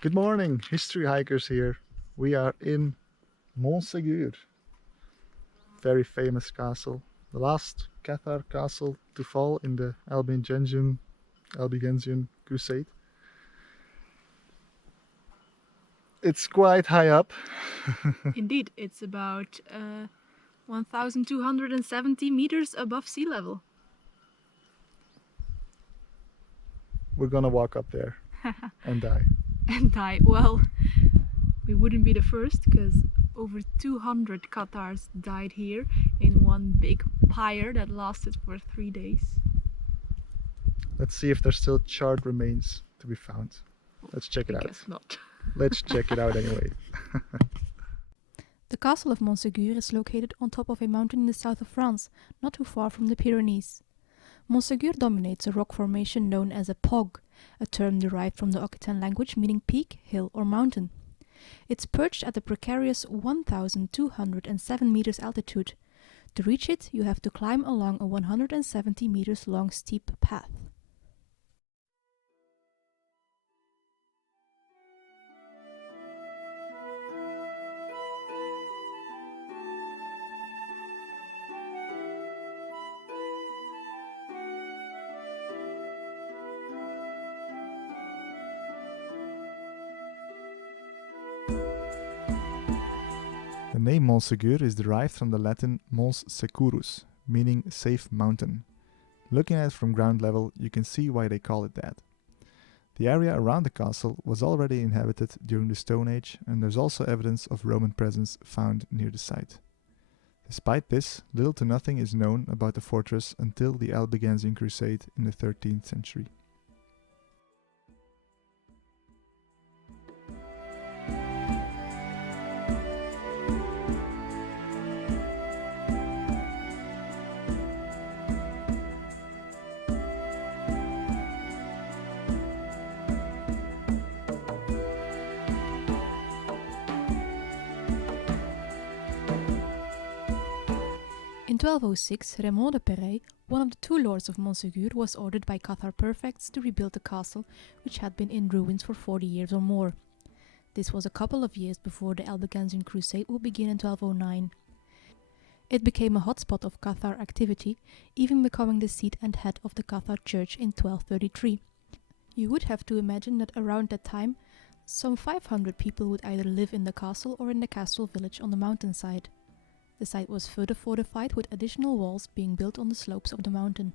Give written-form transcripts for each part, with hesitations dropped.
Good morning, history hikers here. We are in Montségur, very famous castle. The last Cathar castle to fall in the Albigensian crusade. It's quite high up. Indeed, it's about 1,270 meters above sea level. We're gonna walk up there and die. And die. Well, we wouldn't be the first because over 200 Cathars died here in one big pyre that lasted for 3 days. Let's see if there's still charred remains to be found. Let's check it I out. guess not. Let's check it out anyway. The castle of Montségur is located on top of a mountain in the south of France, not too far from the Pyrenees. Montségur dominates a rock formation known as a pog, a term derived from the Occitan language meaning peak, hill or mountain. It's perched at a precarious 1,207 meters altitude. To reach it, you have to climb along a 170 meters long steep path. The name Montségur is derived from the Latin Mons Securus, meaning safe mountain. Looking at it from ground level, you can see why they call it that. The area around the castle was already inhabited during the Stone Age, and there's also evidence of Roman presence found near the site. Despite this, little to nothing is known about the fortress until the Albigensian crusade in the 13th century. In 1206, Raymond de Perret, one of the two lords of Montségur, was ordered by Cathar prefects to rebuild the castle, which had been in ruins for 40 years or more. This was a couple of years before the Albigensian crusade would begin in 1209. It became a hotspot of Cathar activity, even becoming the seat and head of the Cathar church in 1233. You would have to imagine that around that time, some 500 people would either live in the castle or in the castle village on the mountainside. The site was further fortified with additional walls being built on the slopes of the mountain.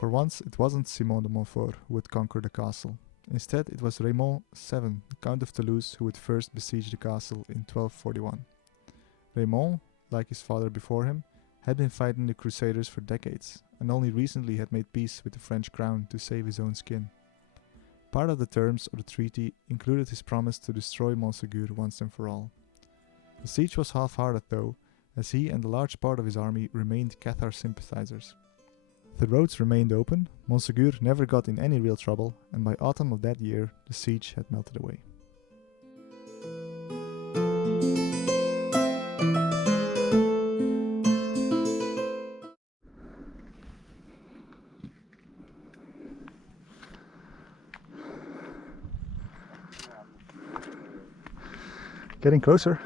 For once, it wasn't Simon de Montfort who would conquer the castle. Instead, it was Raymond VII, Count of Toulouse, who would first besiege the castle in 1241. Raymond, like his father before him, had been fighting the Crusaders for decades, and only recently had made peace with the French crown to save his own skin. Part of the terms of the treaty included his promise to destroy Montségur once and for all. The siege was half-hearted though, as he and a large part of his army remained Cathar sympathizers. The roads remained open, Montségur never got in any real trouble, and by autumn of that year, the siege had melted away. Getting closer.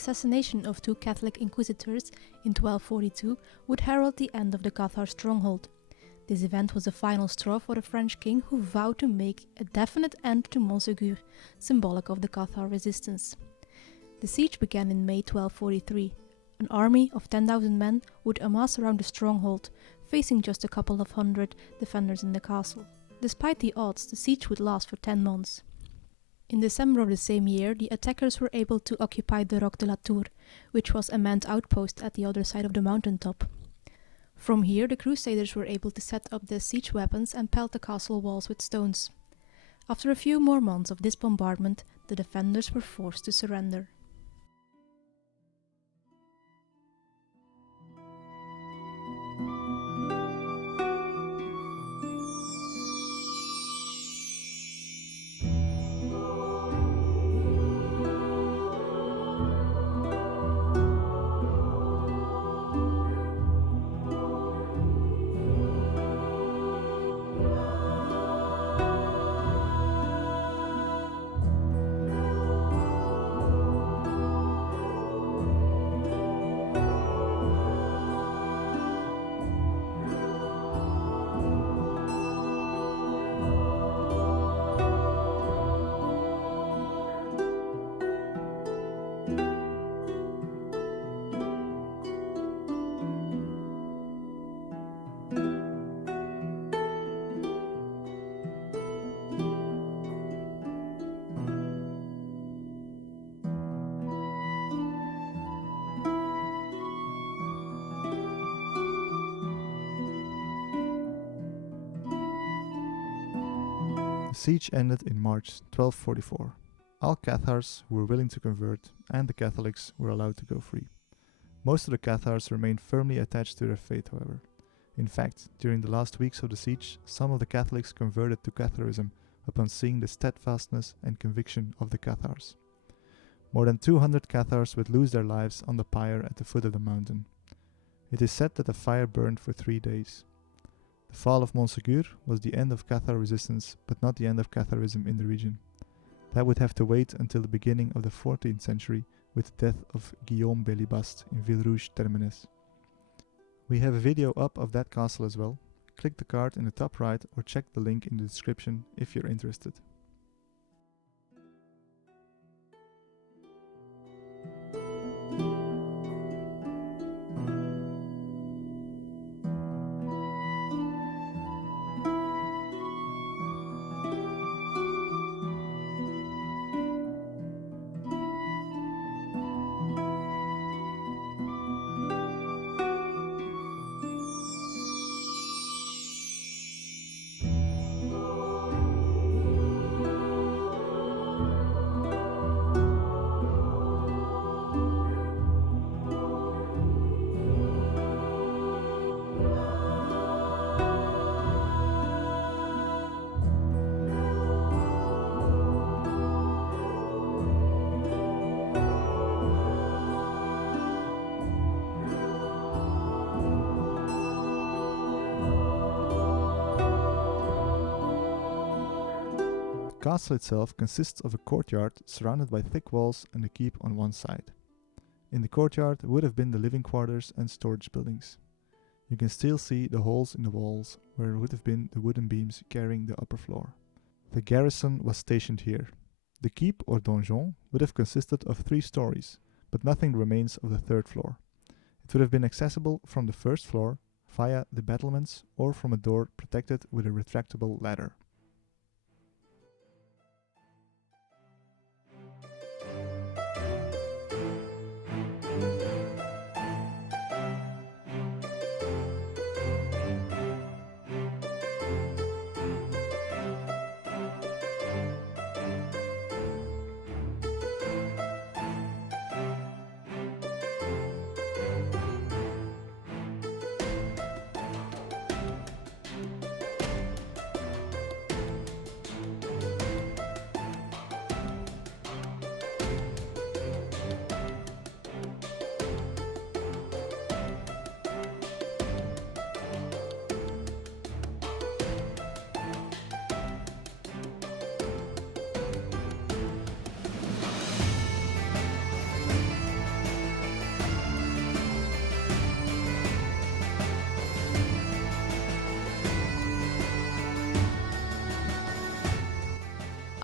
assassination of 2 Catholic inquisitors in 1242 would herald the end of the Cathar stronghold. This event was the final straw for the French king, who vowed to make a definite end to Montségur, symbolic of the Cathar resistance. The siege began in May 1243. An army of 10,000 men would amass around the stronghold, facing just a couple of hundred defenders in the castle. Despite the odds, the siege would last for 10 months. In December of the same year, the attackers were able to occupy the Roc de la Tour, which was a manned outpost at the other side of the mountaintop. From here, the Crusaders were able to set up their siege weapons and pelt the castle walls with stones. After a few more months of this bombardment, the defenders were forced to surrender. The siege ended in March 1244. All Cathars who were willing to convert and the Catholics were allowed to go free. Most of the Cathars remained firmly attached to their faith, however. In fact, during the last weeks of the siege, some of the Catholics converted to Catharism upon seeing the steadfastness and conviction of the Cathars. More than 200 Cathars would lose their lives on the pyre at the foot of the mountain. It is said that the fire burned for 3 days. The fall of Montségur was the end of Cathar resistance, but not the end of Catharism in the region. That would have to wait until the beginning of the 14th century with the death of Guillaume Belibast in Villerouge-Termenès. We have a video up of that castle as well. Click the card in the top right or check the link in the description if you're interested. The castle itself consists of a courtyard surrounded by thick walls and a keep on one side. In the courtyard would have been the living quarters and storage buildings. You can still see the holes in the walls where would have been the wooden beams carrying the upper floor. The garrison was stationed here. The keep or donjon would have consisted of 3 stories, but nothing remains of the 3rd floor. It would have been accessible from the 1st floor via the battlements or from a door protected with a retractable ladder.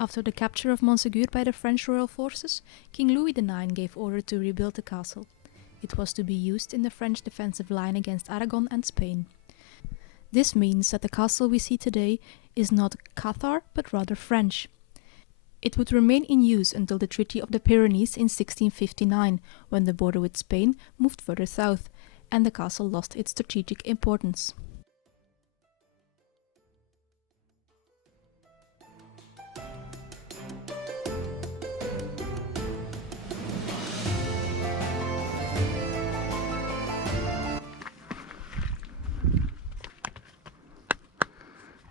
After the capture of Montségur by the French royal forces, King Louis IX gave order to rebuild the castle. It was to be used in the French defensive line against Aragon and Spain. This means that the castle we see today is not Cathar, but rather French. It would remain in use until the Treaty of the Pyrenees in 1659, when the border with Spain moved further south, and the castle lost its strategic importance.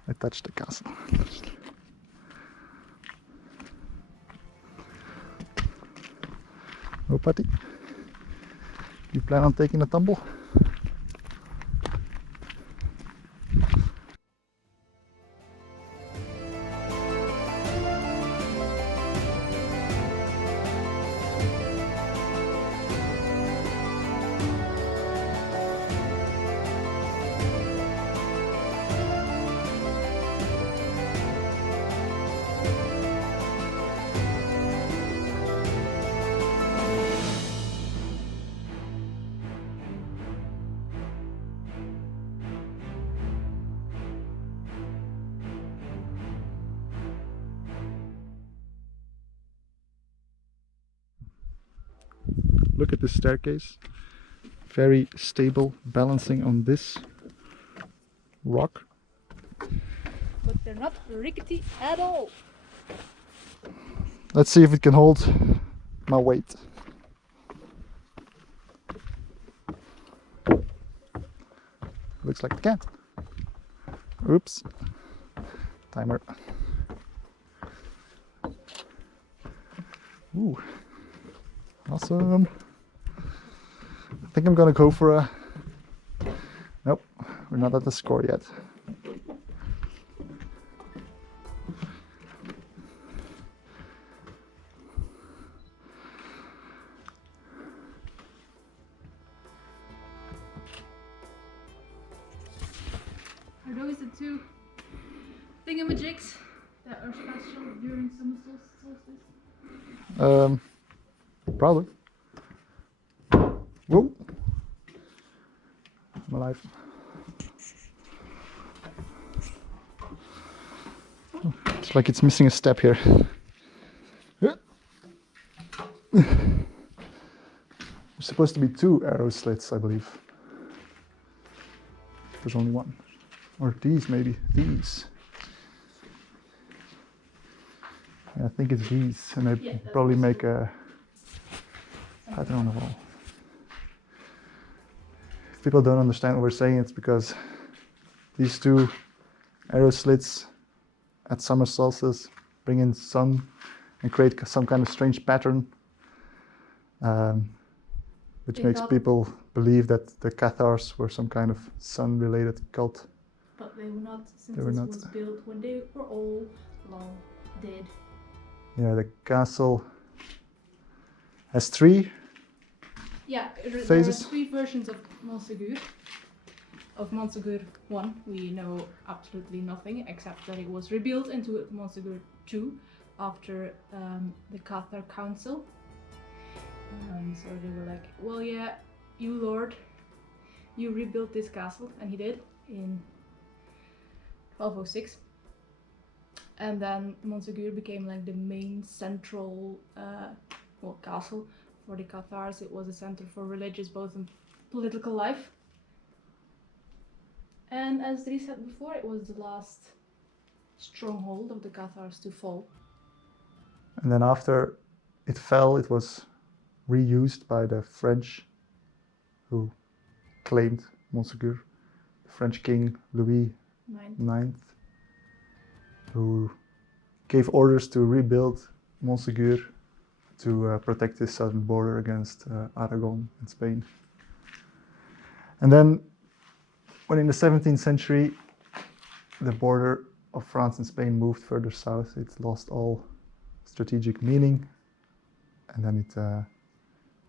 I touched the castle. Oh, Patty, you plan on taking a tumble? Look at the staircase, very stable, balancing on this rock. But they're not rickety at all. Let's see if it can hold my weight. Looks like it can. Oops. Timer. Ooh. Awesome. I think I'm gonna go for a... Nope, we're not at the score yet. Are those the two thingamajigs that are special during summer solstice? Probably. Whoa! I'm alive. Oh, it's like it's missing a step here. There's supposed to be 2 arrow slits, I believe. There's only one. Or these, maybe. These. Yeah, I think it's these. And they probably make a pattern on the wall. If people don't understand what we're saying, it's because these 2 arrow slits at summer solstice bring in sun and create some kind of strange pattern, which makes people believe that the Cathars were some kind of sun-related cult. But they were not, since They were this not. was built when they were all long dead. Yeah, the castle has 3 There phases. are 3 versions of Montségur. Of Montségur 1, we know absolutely nothing except that it was rebuilt into Montségur 2 after the Cathar Council. So they were like, well, yeah, you Lord, you rebuilt this castle, and he did in 1206. And then Montségur became like the main central castle for the Cathars. It was a center for religious, both and political life. And as Dries said before, it was the last stronghold of the Cathars to fall. And then after it fell, it was reused by the French, who claimed Montségur. The French king Louis IX, who gave orders to rebuild Montségur to protect the southern border against Aragon and Spain. And then, when in the 17th century the border of France and Spain moved further south, it lost all strategic meaning, and then it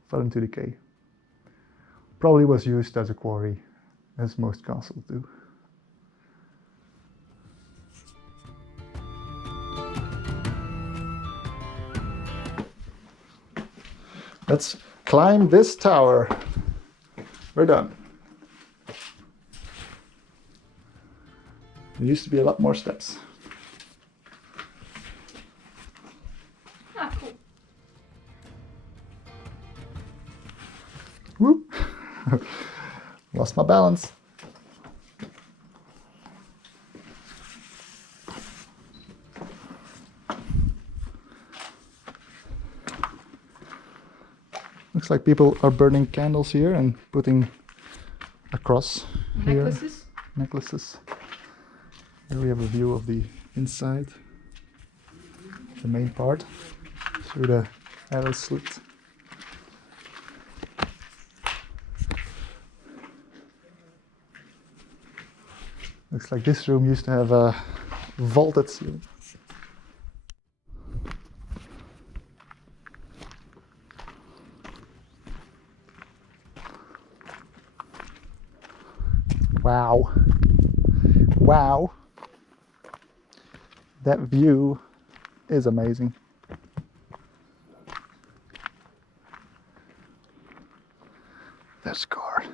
fell into decay. Probably was used as a quarry, as most castles do. Let's climb this tower. We're done. There used to be a lot more steps. Ah, cool. Whoop! Lost my balance. Looks like people are burning candles here and putting a cross here. Necklaces. Necklaces. Here we have a view of the inside, the main part, through the arrow slit. Looks like this room used to have a vaulted ceiling. Wow. Wow. That view is amazing. That scar.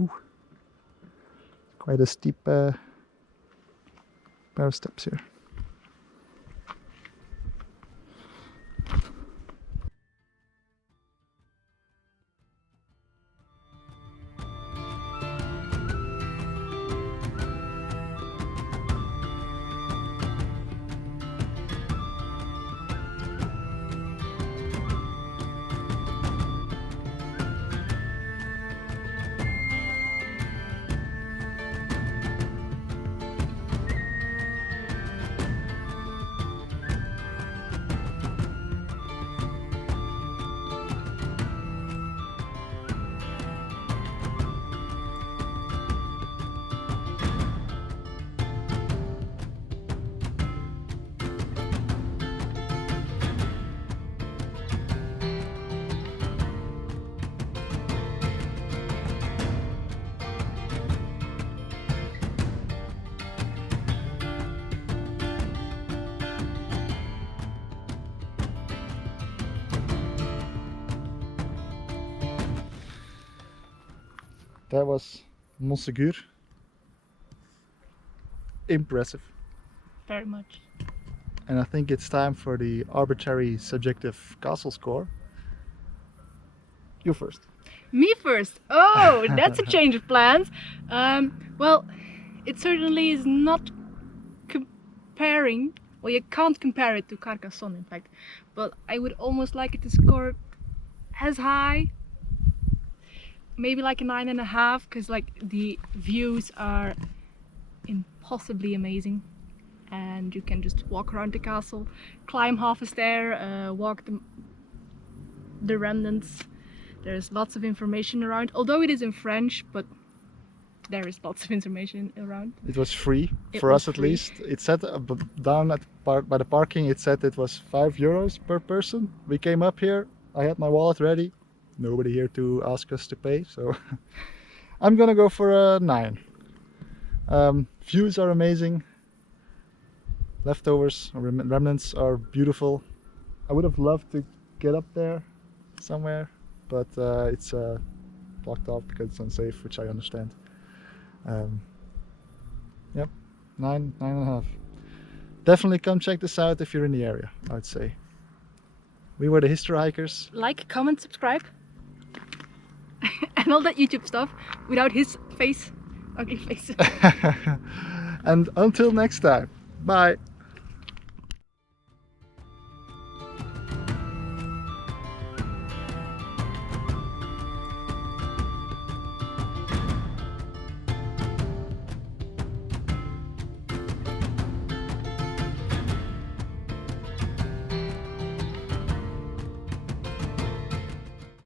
Ooh. Quite a steep pair of steps here. That was Montségur. Impressive. Very much. And I think it's time for the arbitrary subjective castle score. You first. Me first. Oh, that's a change of plans. Well, it certainly is not comparing. Well, you can't compare it to Carcassonne, in fact. But I would almost like it to score as high. Maybe like a 9.5, because like the views are impossibly amazing, and you can just walk around the castle, climb half a stair, walk the remnants. There's lots of information around, although it is in French, but there is lots of information around. It was free It for was us at free. least. It said down at by the parking. It said it was €5 per person. We came up here. I had my wallet ready. Nobody here to ask us to pay, so I'm gonna go for a 9. Views are amazing. Leftovers or remnants are beautiful. I would have loved to get up there somewhere, but it's blocked off because it's unsafe, which I understand. Yep, 9.5. Definitely come check this out if you're in the area, I'd say. We were the History Hikers. Like, comment, subscribe, and all that YouTube stuff without his face, ugly face. And until next time, bye.